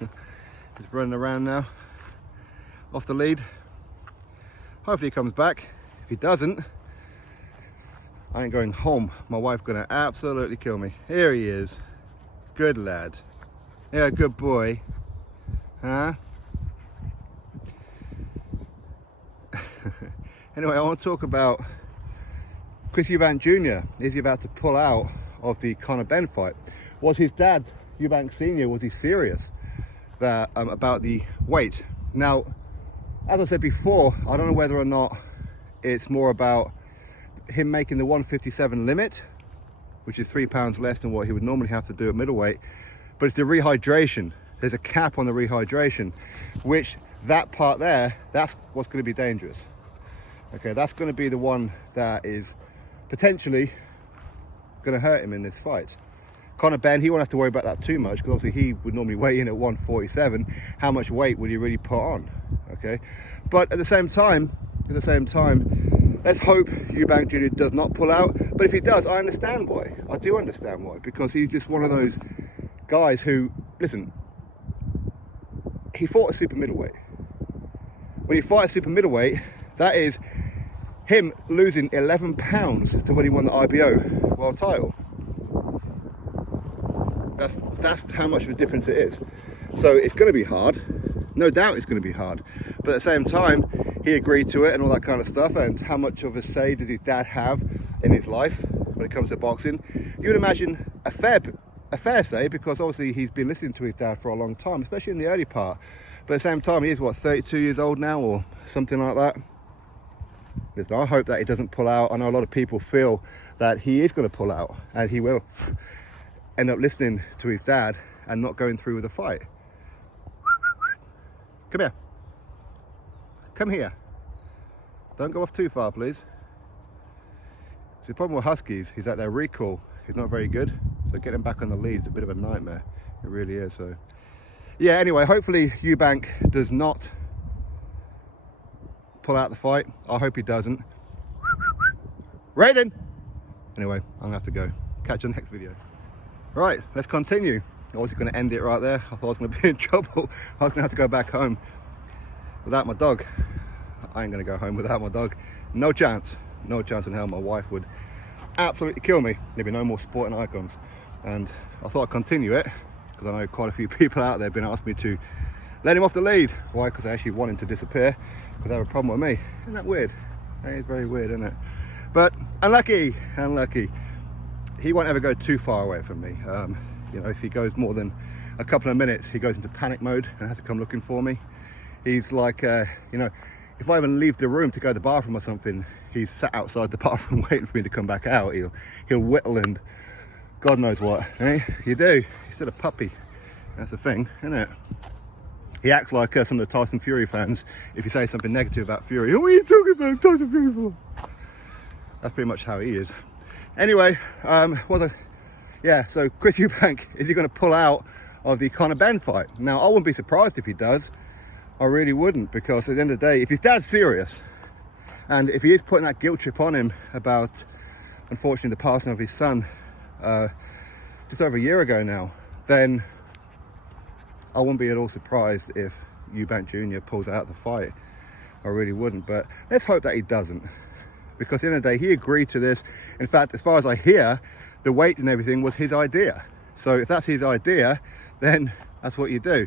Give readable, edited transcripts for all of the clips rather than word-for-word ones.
He's running around now, off the lead. Hopefully he comes back. If he doesn't, I ain't going home. My wife's gonna absolutely kill me. Here he is. Good lad. Yeah, good boy. Huh? Anyway, I want to talk about Chris Eubank Jr. Is he about to pull out of the Conor Benn fight? Was his dad, Eubank Sr., was he serious that, about the weight? Now, as I said before, I don't know whether or not it's more about him making the 157 limit, which is 3 pounds less than what he would normally have to do at middleweight, but it's the rehydration. There's a cap on the rehydration, which that part there, that's what's going to be dangerous. Okay, that's going to be the one that is potentially going to hurt him in this fight. Conor Benn, he won't have to worry about that too much, because obviously he would normally weigh in at 147. How much weight would he really put on? Okay, but at the same time, let's hope Eubank Jr. does not pull out. But if he does, I understand why. I do understand why, because he's just one of those guys who, listen, he fought a super middleweight. When you fight a super middleweight, that is him losing 11 pounds to when he won the IBO world title. That's how much of a difference it is. So it's going to be hard. No doubt it's going to be hard. But at the same time, he agreed to it and all that kind of stuff. And how much of a say does his dad have in his life when it comes to boxing? You would imagine a fair say, because obviously he's been listening to his dad for a long time, especially in the early part. But at the same time, he is, what, 32 years old now or something like that? Listen, I hope that he doesn't pull out. I know a lot of people feel that he is going to pull out, and he will end up listening to his dad and not going through with the fight. Come here. Come here. Don't go off too far, please. The problem with Huskies is that their recall is not very good, so getting back on the lead is a bit of a nightmare. It really is. So yeah, anyway, hopefully Eubank does not pull out the fight. I hope he doesn't. Raiden! Anyway, I'm gonna have to go. Catch you in the next video. Right, let's continue. I was going to end it right there. I thought I was going to be in trouble. I was going to have to go back home without my dog. I ain't going to go home without my dog. No chance. No chance in hell. My wife would absolutely kill me. There'd be no more sporting icons. And I thought I'd continue it, because I know quite a few people out there have been asking me to let him off the lead. Why? Because they actually want him to disappear, because they have a problem with me. Isn't that weird? That is very weird, isn't it? But unlucky. He won't ever go too far away from me. You know, if he goes more than a couple of minutes, he goes into panic mode and has to come looking for me. He's like, you know, if I even leave the room to go to the bathroom or something, he's sat outside the bathroom waiting for me to come back out. He'll whittle and God knows what. Eh? You do. He's still a puppy. That's the thing, isn't it? He acts like some of the Tyson Fury fans. If you say something negative about Fury, oh, what are you talking about Tyson Fury for? That's pretty much how he is. Anyway, so Chris Eubank, is he going to pull out of the Conor Benn fight? Now, I wouldn't be surprised if he does. I really wouldn't, because at the end of the day, if his dad's serious, and if he is putting that guilt trip on him about, unfortunately, the passing of his son just over a year ago now, then I wouldn't be at all surprised if Eubank Jr. pulls out the fight. I really wouldn't, but let's hope that he doesn't. Because at the end of the day, he agreed to this. In fact, as far as I hear, the weight and everything was his idea. So if that's his idea, then that's what you do.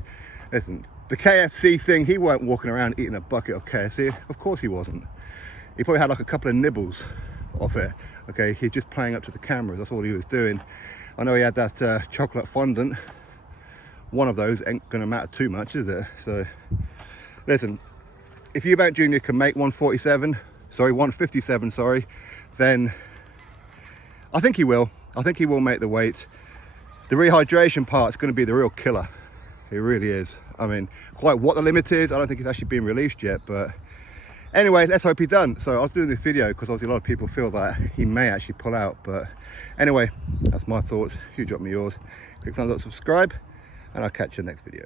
Listen, the KFC thing, he weren't walking around eating a bucket of KFC. Of course he wasn't. He probably had like a couple of nibbles off it. Okay, he's just playing up to the cameras. That's all he was doing. I know he had that chocolate fondant. One of those ain't gonna matter too much, is it? So listen, if Eubank Jr. can make 157, 157, then I think he will. I think he will make the weight. The rehydration part is going to be the real killer. It really is. I mean, quite what the limit is, I don't think it's actually been released yet, but anyway, let's hope he doesn't. So I was doing this video because obviously a lot of people feel that he may actually pull out, but anyway, that's my thoughts. If you drop me yours, click on that subscribe, and I'll catch you in the next video.